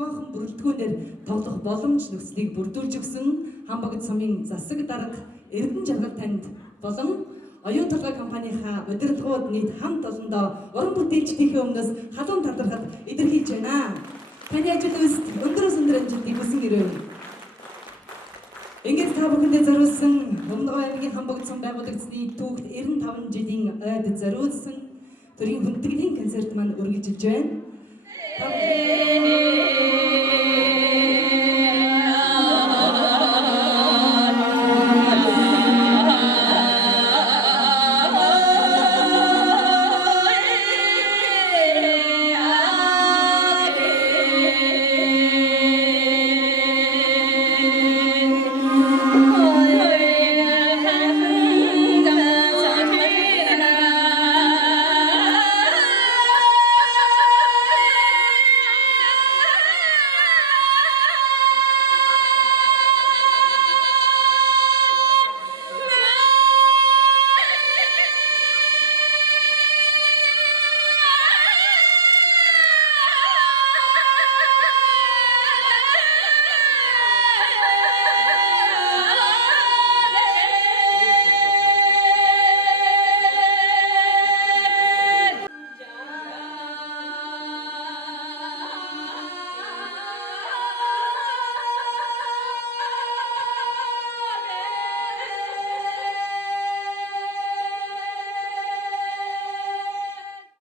томоохон бүрэлдэхүүнээр тоглох боломж нөхцөлийг бүрдүүлж өгсөн Хамбогд сумын засаг дарга Эрдэнэ жаргал танд болон оюун толгой компанийнхаа удирдлагууд нийт хамт олондоо уран бүтээлчдийнхээ өмнөөс халуун талархад илэрхийлж байна. Таны ажил үйлс өндөр амжилтыг хүсэн ирэв. Ингээд та бүхэндээ зориулсан Өмнөдгөө аймгийн Хамбогд сум байгуулагдсны түүхт 95 жилийн ойд зориулсан төрийн хүндэтгэлийн концерт маань үргэлжилж байна.